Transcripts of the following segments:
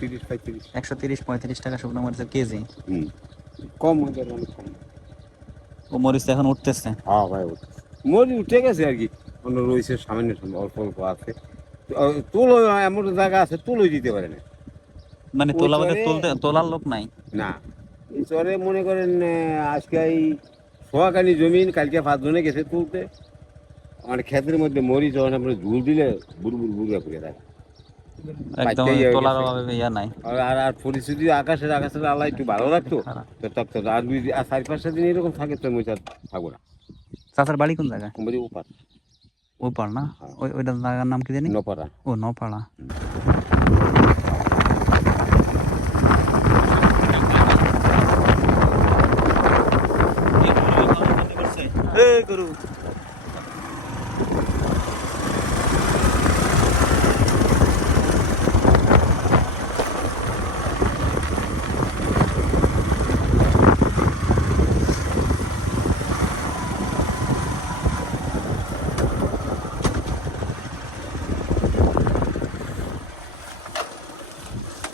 130-35। 130-35 টাকা শুকনো মরিচের কেজি। কম হয়ে যাবে, অনেক কম। ও মরিচ এখন উঠতেছে? হ্যাঁ ভাই, মরিচ উঠে গেছে আর কি, অন্য রয়েছে সামান্য অল্প অল্প আছে। তুলো এমন জায়গা আছে, তুলোই দিতে পারে না। মানে ওই তোলা বলতে চরে তোলার লোক নাই? না, এই চরে মনে করেন আজকে এই সোয়াকানি জমিন, কালকে 5 জনে গেছে তুলতে। আমার ক্ষেতের মধ্যে মরিচ যখন আমরা ঝুল দিলে বুড়বুড় বুড়া করে দেয়, একদম তোলার অভাবে ইয়া নাই। আর আর পরিস্থিতি আকাশের আল্লাহ একটু ভালো রাখতো, তো তখন আর 4-5 দিন এরকম থাকে, তো আমি থাকবো না। চাচার বাড়ি কোন জায়গায়? বলি উপার। ওপার না? ওইটা জায়গার নাম কি জানি? নপাড়া। ও, নপাড়া। গরু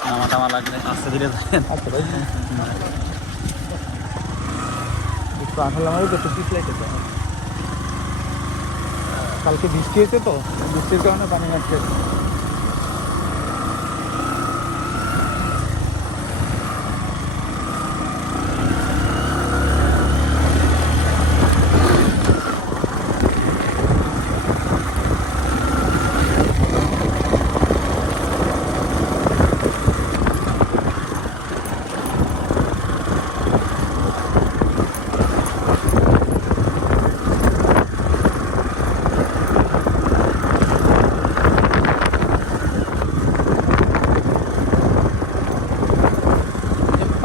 নামা টামা লাগলে আস্তে ধীরে একটু আঠালাম, একটু পিছলাইতে তো। কালকে বৃষ্টি হয়েছে তো, বৃষ্টির কারণে পানি আসছে।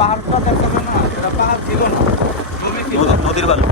পাহাড়টা দেখাবে না, এটা পাহাড় ছিল না, জমি ছিল। নদীর বালু।